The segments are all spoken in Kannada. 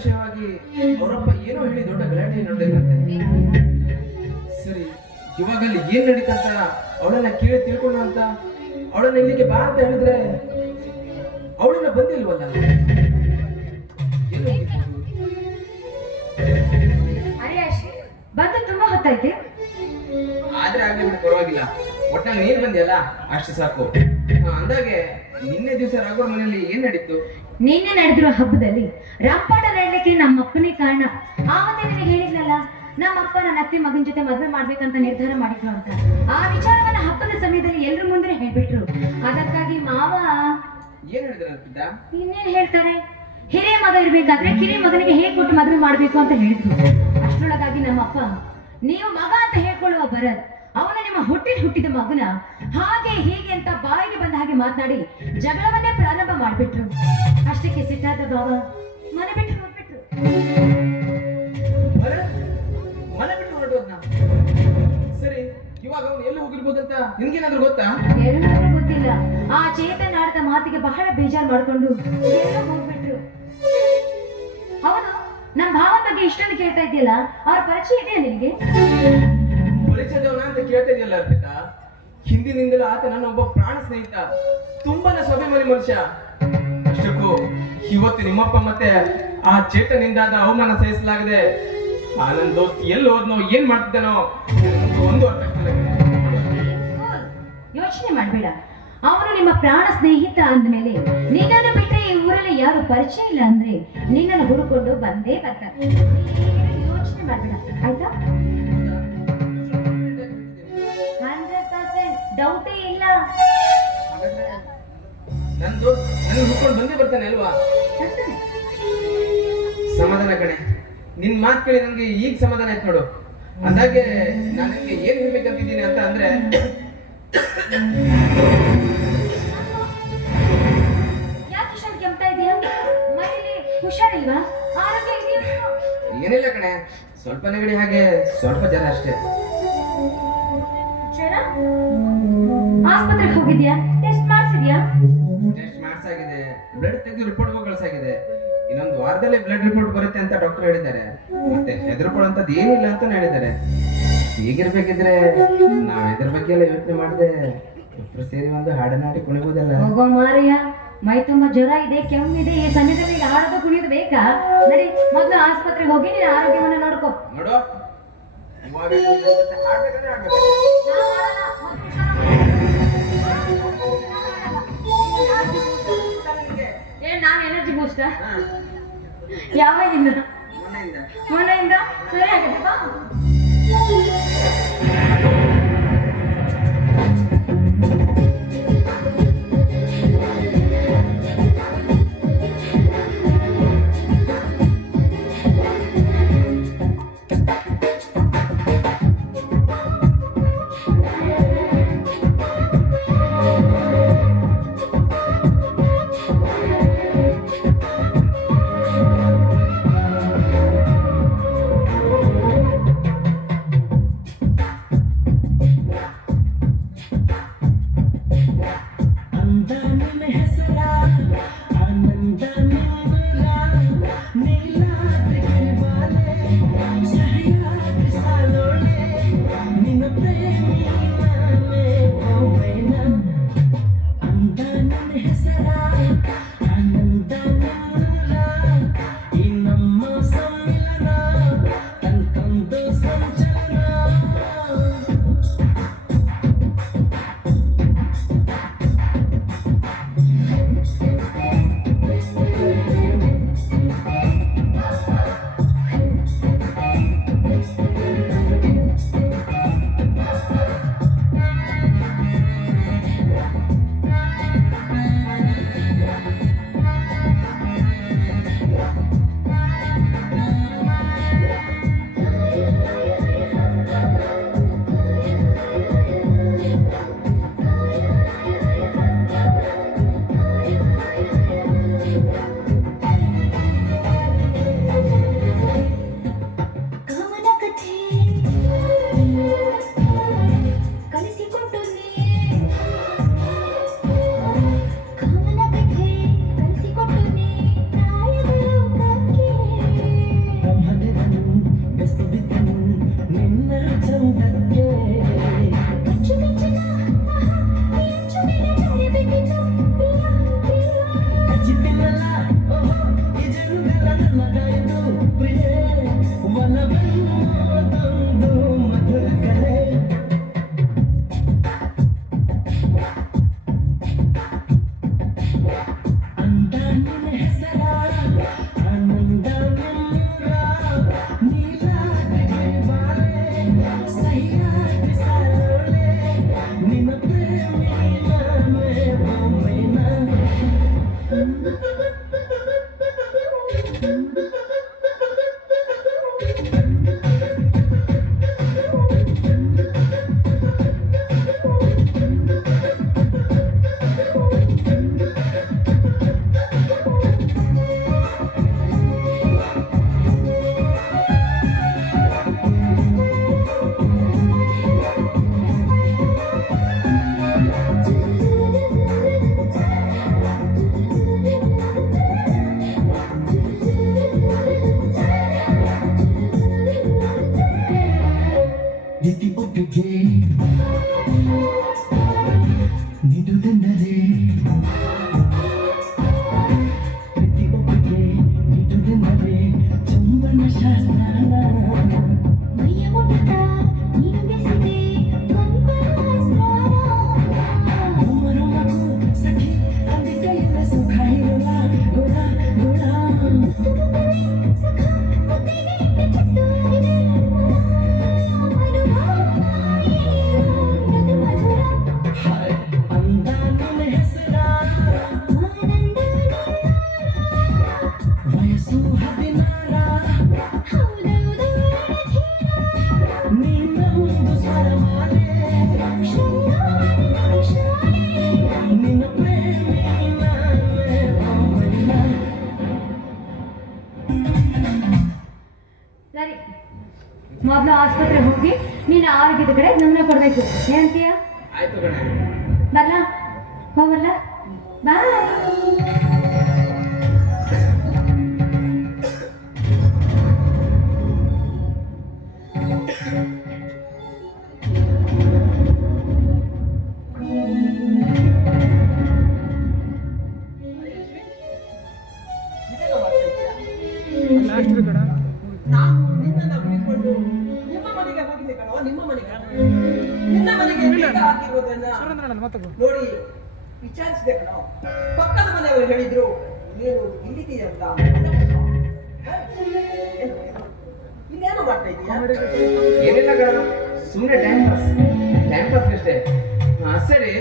ವಿಷಯವಾಗಿ ಅವರಪ್ಪ ಏನೋ ಹೇಳಿ ದೊಡ್ಡ ಗಲಾಟೆ ನಡೆದಂತೆ. ಸರಿ, ಇವಾಗ ಅಲ್ಲಿ ಏನ್ ನಡೀತಂತ ಅವಳನ್ನ ಕೇಳಿ ತಿಳ್ಕೊಳ್ಳೋ ಅಂತ ಅವಳನ್ನ ಇಲ್ಲಿಗೆ ಬಾ ಅಂತ ಹೇಳಿದ್ರೆ ಅವಳನ್ನ ಬಂದಿಲ್ವಲ್ಲ. ಬಂದು ತುಂಬಾ ಹೊತ್ತಾಯ್ತು. ಆದ್ರೆ ಆಗ್ಲಿ ಬಿಡು, ಪರವಾಗಿಲ್ಲ. ಒಟ್ನಲ್ಲಿ ನೀನ್ ಬಂದಿಯಲ್ಲ ಅಷ್ಟು ಸಾಕು. ಅಂದಾಗೆ ನಿನ್ನೆ ದಿವಸ ರಾಘವ್ರ ಮನೆಯಲ್ಲಿ ಏನ್ ನಡೀತು? ನಿನ್ನೆ ನಡೆದಿರೋ ಹಬ್ಬದಲ್ಲಿ ರಂಪಾಟ ನಡಲಿಕ್ಕೆ ನಮ್ಮಪ್ಪನೇ ಕಾರಣ. ಆವತ್ತೇ ನಿನಗೆ ಹೇಳಿದ್ನಲ್ಲ, ನಮ್ಮಪ್ಪ ನನ್ನ ಅತ್ತೆ ಮಗನ ಜೊತೆ ಮದುವೆ ಮಾಡ್ಬೇಕಂತ ನಿರ್ಧಾರ ಮಾಡಿದ್ರು ಅಂತ. ಆ ವಿಚಾರವನ್ನ ಹಬ್ಬದ ಸಮಯದಲ್ಲಿ ಎಲ್ರ ಮುಂದೆ ಹೇಳ್ಬಿಟ್ರು. ಅದಕ್ಕಾಗಿ ಮಾವ ಏನ್ ಹೇಳಿದ್ರ? ಇನ್ನೇನ್ ಹೇಳ್ತಾರೆ, ಹಿರಿಯ ಮಗ ಇರ್ಬೇಕಾದ್ರೆ ಕಿರಿಯ ಮಗನಿಗೆ ಹೇಗೆ ಕೊಟ್ಟು ಮದುವೆ ಮಾಡ್ಬೇಕು ಅಂತ ಹೇಳಿದ್ರು. ಅಷ್ಟರೊಳಗಾಗಿ ನಮ್ಮಪ್ಪ, ನೀವು ಮಗ ಅಂತ ಹೇಳ್ಕೊಳ್ಳುವ ಭರತ್ ಅವನ ನಿಮ್ಮ ಹುಟ್ಟಿದ ಮಗನ ಹಾಗೆ ಹೀಗೆ ಅಂತ ಬಾಯಿಗೆ ಬಂದ ಹಾಗೆ ಮಾತನಾಡಿ ಜಗಳವನ್ನೇ ಪ್ರಾರಂಭ ಮಾಡ್ಬಿಟ್ರು. ಅಷ್ಟಕ್ಕೆ ಸಿಟ್ಟಾದ ಭಾವ ಮನೆ ಬಿಟ್ಟು ಹೋಗ್ಬಿಟ್ರು. ಮನೆ ಬಿಟ್ಟು ಹೊರಟೋದ್ನ? ಸರಿ, ಇವಾಗ ಅವನು ಎಲ್ಲಿ ಹೋಗಿರ್ಬೋದಂತ ನಿನ್ಗೇನಾದ್ರೂ ಗೊತ್ತಾ? ಎಲ್ಲರೂ ಗೊತ್ತಿಲ್ಲ. ಆ ಚೇತನ್ ಆಡಿದ ಮಾತಿಗೆ ಬಹಳ ಬೇಜಾರು ಮಾಡ್ಕೊಂಡು ಎಲ್ಲ ಹೋಗ್ಬಿಟ್ರು. ಅವನು ನನ್ನ ಭಾವನ ಬಗ್ಗೆ ಇಷ್ಟೊಂದು ಕೇಳ್ತಾ ಇದೆಯಲ್ಲ, ಅವ್ರ ಪರಿಚಯ ಇದೆಯಾ ನಿನಗೆ? ಪರಿಚಯದವನ ಅಂತ ಕೇಳ್ತಾ ಇದೆಯಲ್ಲ ಅರ್ಪಿತಾ. ಹಿಂದಿನಿಂದಲೂ ಆತ ನನ್ನ ಒಬ್ಬ ಪ್ರಾಣ ಸ್ನೇಹಿತ, ತುಂಬಾನೇ ಸ್ವಾಭಿಮಾನಿ ಮನುಷ್ಯ. ಅಷ್ಟಕ್ಕೂ ಇವತ್ತು ನಿಮ್ಮಪ್ಪ ಮತ್ತೆ ಆ ಚೇತನಿಂದಾದ ಅವಮಾನ ಸಹಿಸಲಾಗದೆ ಆ ನನ್ನ ದೋಸ್ತ್ ಎಲ್ಲಿ ಹೋದ್ನೋ ಏನ್ ಮಾಡ್ತಿದ್ದಾನೋ ಒಂದು ಅರ್ಥ ಆಗ್ತಿಲ್ಲ. ಯೋಚನೆ ಮಾಡ್ಬೇಡ. ಅವನು ನಿಮ್ಮ ಪ್ರಾಣ ಸ್ನೇಹಿತ ಅಂದ್ಮೇಲೆ ನಿನ್ನನ್ನು ಬಿಟ್ಟರೆ ಈ ಊರಲ್ಲಿ ಯಾರು ಪರಿಚಯ ಇಲ್ಲ ಅಂದ್ರೆ ನಿನ್ನನ್ನು ಹುಡುಕೊಂಡು ಬಂದೇ ಬರ್ತಾರೆ. ಯೋಚನೆ ಮಾಡ್ಬೇಡ, ಆಯ್ತಾ? 100% ಡೌಟೇ ಇಲ್ಲ. ನನ್ನ ದೋಸ್ತ್ ನನ್ನ ಹುಡ್ಕೊಂಡು ಬಂದೇ ಬರ್ತಾನೆ ಅಲ್ವಾ? ಸಮಾಧಾನ ಕಣೆ, ನಿನ್ ಮಾತು ಕೇಳಿ ನನ್ಗೆ ಈಗ ಸಮಾಧಾನ ಆಯ್ತು ನೋಡು. ಅಂದಾಗೆ ನಾನು ನಿನ್ಗೆ ಏನ್ ಹೇಳ್ಬೇಕಂತಿದ್ದೀನಿ ಅಂತ ಅಂದ್ರೆ, ಯಾಕೆ ಇಷ್ಟೊಂದು ಕೆಮ್ತಾ ಇದೆಯಾ? ಮೈಲಿ ಹುಷಾರಿಲ್ವಾ? ಆರೋಗ್ಯ ಇದೆಯಾ? ಏನಿಲ್ಲ ಕಣೆ, ಸ್ವಲ್ಪ ನೆಗಡಿ, ಹಾಗೆ ಸ್ವಲ್ಪ ಜ್ವರ ಅಷ್ಟೇ. ಜ್ವರ? ಆಸ್ಪತ್ರೆಗೆ ಹೋಗಿದ್ಯಾ? ಟೆಸ್ಟ್ ಮಾಡಿಸಿದ್ಯಾ? ಟೆಸ್ಟ್ ಮಾಡ್ಸಾಗಿದೆ, ಬ್ಲಡ್ ತೆಗೆದು ರಿಪೋರ್ಟ್ ಕಳ್ಸಾಗಿದೆ. ಇನ್ನೊಂದು ವಾರದಲ್ಲಿ ಬ್ಲಡ್ ರಿಪೋರ್ಟ್ ಬರುತ್ತೆ ಅಂತ ಡಾಕ್ಟರ್ ಹೇಳಿದ್ದಾರೆ. ಮತ್ತೆ ಹೆದರ್ಕೊಳ್ಳೋಂಥದ್ದು ಏನಿಲ್ಲ ಅಂತ ಹೇಳಿದ್ದಾರೆ. ಹೀಗಿರ್ಬೇಕಿದ್ರೆ ನಾವ್ ಇದ್ರ ಬಗ್ಗೆ ಎಲ್ಲ ಯೋಚನೆ ಮಾಡದೆ ಇಬ್ರು ಸೇರಿ ಒಂದು ಹಾಡನಾಡಿ ಕುಣಿಬೋದಲ್ಲ. ಹೋಗೋ ಮಾರಿಯ, ಮೈ ತುಂಬಾ ಜ್ವರ ಇದೆ, ಕೆಮ್ಮಿದೆ, ಈ ಸಮಯದಲ್ಲಿ ಹಾಡೋದು ಕುಣಿಯೋದು ಬೇಕಾ? ನಡಿ, ಮೊದಲು ಆಸ್ಪತ್ರೆಗೆ ಹೋಗಿ ನಿನ್ನ ಆರೋಗ್ಯವನ್ನು ನೋಡ್ಕೋ. ನೋಡು, ಇವಾಗ ಹಾಡ್ಬೇಕಂದ್ರೆ ಹಾಡ್ಬೇಕು. ನಾನು ಎನರ್ಜಿ ಬೂಸ್ಟ್ ಯಾವಾಗಿಂದ? ಮೊನ್ನೆಯಿಂದ. ಸರಿ ಹಾಗಾದ್ರೆ ಬಾ. ಮನದೈದು ಪ್ರಿಯೆ ಒಲವೆನ್ನೋದೊಂದು ಮಧುರ ಕಲೆ ಅಂದ ನಿನ್ನ ಹೆಸರ ಆನಂದ ನಿನ್ನೂರ ನೀಲಾದ್ರಿಗೆ ಬಾರೆ ಸಹ್ಯಾದ್ರಿ ಸಾರೋಳೆ ನಿನ್ನ ಪ್ರೇಮಿ ನಾನೇ ಒಮ್ಮೆನ ನೀತಿ ಒಪ್ಪಿಗೆ ನೀಡುವುದೆಂದರೆ ಪ್ರೀತಿ ಒಪ್ಪಿಗೆ ನೀಡುವುದೆಂದರೆ ಚುಂಬನ ಶಾಸ್ತ್ರ ಮೈಯ ಮುಟ್ಟ ನೀನು ಬೆಸೆದೆ ಉಮರು ಮಗು ಸಖಿ ತಂದೆ ಕೈಯಿಂದ ಸುಖ ಇರೋಲ್ಲ ಗುಣ ಗುಣ ಹಾಯ್ ಅಂದ ನಿನ್ನ ಹೆಸರ ವಯಸ್ಸು 16 ನಿನ್ನ ಒಂದು ಸ್ವರಮಾಲೆ ನಿನ್ನ ಪ್ರೇಮಿ ನಾನೇ ಒಮ್ಮೆನ ಸರಿ ಮೊದಲು ಆಸ್ಪತ್ರೆ ಹೋಗಿ ನೀನು ಆರೋಗ್ಯದ ಕಡೆ ಗಮನ ಕೊಡ್ಬೇಕು ಏನಂತೀಯ ಆಯ್ತು ಕಣೆ. ಬರ್ಲಾ ಹೋಗಲ್ಲ ಬಾಯ್ ನಾನು ನಿನ್ನನ್ನು ಬಿಟ್ಕೊಂಡು ನಿಮ್ಮ ಮನೆಗೆ ಹೋಗಿದ್ದೆ ಕಣೋ, ನಿಮ್ಮ ಮನೆಗೆ ನಿನ್ನ ಮನೆಗೆ ಬೀಗ ಹಾಕಿರೋದನ್ನ ನೋಡಿ ವಿಚಾರಿಸಿದೆ ಕಣೋ. ಪಕ್ಕದ ಮನೆಯವರು ಹೇಳಿದ್ರು ನೀನು ಇಲ್ಲಿದ್ದೀಯ ಅಂತ. ಇಲ್ಲೇನು ಮಾಡ್ತಾ ಇದೀಯಾ? ಏನಿಲ್ಲ ಕಣ, ಸುಮ್ಮನೆ ಟೈಮ್ ಪಾಸ್ ಅಷ್ಟೇ. ಸರಿ,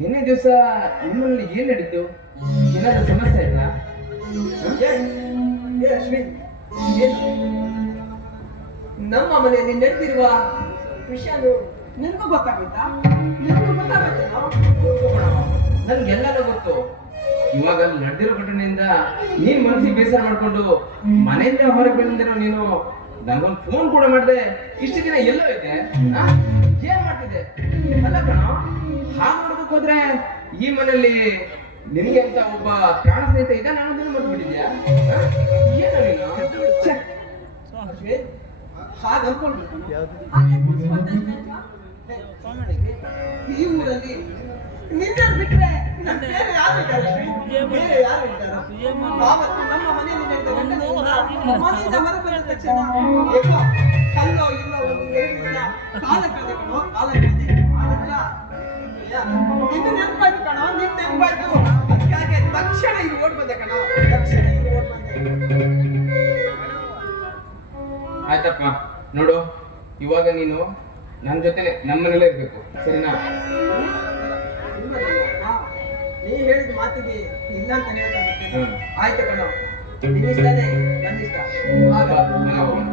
ನಿನ್ನೆ ದಿವಸ ನಿಮ್ಮಲ್ಲಿ ಏನ್ ನಡೀತು? ಏನಾದ್ರೂ ಸಮಸ್ಯೆ ಆಯ್ತಾ? ಏ ಅಶ್ವಿನ್, ಏನು? ನಮ್ಮ ಮನೆಯಲ್ಲಿ ನಡೆದಿರುವ ವಿಷಯ ನಿನಗೂ ಗೊತ್ತಾಗೋಯ್ತಾ? ನಿನಗೂ ಗೊತ್ತಾಗೋಯ್ತೇನೋ? ನನ್ಗೆಲ್ಲರೂ ಗೊತ್ತು. ಇವಾಗ ಅಲ್ಲಿ ನಡೆದಿರೋ ಘಟನೆಯಿಂದ ನೀನ್ ಮನಸ್ಸಿಗೆ ಬೇಸರ ಮಾಡ್ಕೊಂಡು ಮನೆಯಿಂದ ಹೊರಗೆ ಬಂದಿರೋ ನೀನು ನಂಗೊಂದು ಫೋನ್ ಕೂಡ ಮಾಡಿದೆ. ಇಷ್ಟು ದಿನ ಎಲ್ಲೋ ಐತೆ? ಏನ್ ಮಾಡ್ತಿದ್ದೆ? ಅಲ್ಲ ಕಣ, ಹಾಗೆ ನೋಡೋದಕ್ಕೆ ಹೋದ್ರೆ ಈ ಮನೆಯಲ್ಲಿ ನಿನಗೆ ಅಂತ ಒಬ್ಬ ಪ್ರಾಣ ಸ್ನೇಹಿತ ಇದ್ದ, ನಾನು ಅದನ್ನು ಮರ್ತು ಬಿಟ್ಟಿದ್ಯಾ? ಏನೋ ನೀನು? ಛೆ. ಅಶ್ವಿನ್, ಹಾಗೆ ಅನ್ಕೊಂಡ್ರು. ಈ ಊರಲ್ಲಿ ನಿನ್ನ ಬಿಟ್ರೆ ನನ್ ಬೇರೆ ಯಾರು ಇದ್ದಾರೆ ಅಶ್ವಿನ್? ಬೇರೆ ಯಾರು ಇದ್ದಾರೆ? ಆವತ್ತು ನಮ್ಮ ಮನೆಯಲ್ಲಿ ನಡೆದ ಘಟನೆಯಿಂದ ಮನೆಯಿಂದ ಹೊರ ಬಂದ ತಕ್ಷಣ ಎಲ್ಲೋ ಕಲ್ಲೋ ಇಲ್ಲೋ ಒಂದು ಎರಡು ದಿನ ಕಾಲ ಕಳೆದ ಕಣೋ, ಕಾಲ ಕಳೆದೆ. ಆನಂತರ ನಿನ್ನ ನೆನಪಾಯ್ತು ಕಣೋ, ನಿನ್ನ ನೆನಪಾಯ್ತು. ಅದಕ್ಕಾಗಿ ತಕ್ಷಣ ಇಲ್ಲಿ ಓಡ್ ಬಂದೆ ಕಣೋ, ತಕ್ಷಣ ಇಲ್ಲಿ ಓಡ್ ಬಂದೆ. ಆಯ್ತಪ್ಪ, ನೋಡು, ಇವಾಗ ನೀನು ನನ್ನ ಜೊತೆ ನಮ್ಮನೆಲ್ಲೇ ಇರ್ಬೇಕು, ಸರಿನಾ? ನೀ ಹೇಳಿದ ಮಾತಿಗೆ ಇಲ್ಲ ಅಂತ ಹೇಳ್ತಾನೆ. ಹ್ಮ್. ಆಯ್ತು ಕಣೋ, ನಿನ್ನ ಇಷ್ಟನೇ ನನ್ನ ಇಷ್ಟ. ಆಗ ಹೋಗೋಣ.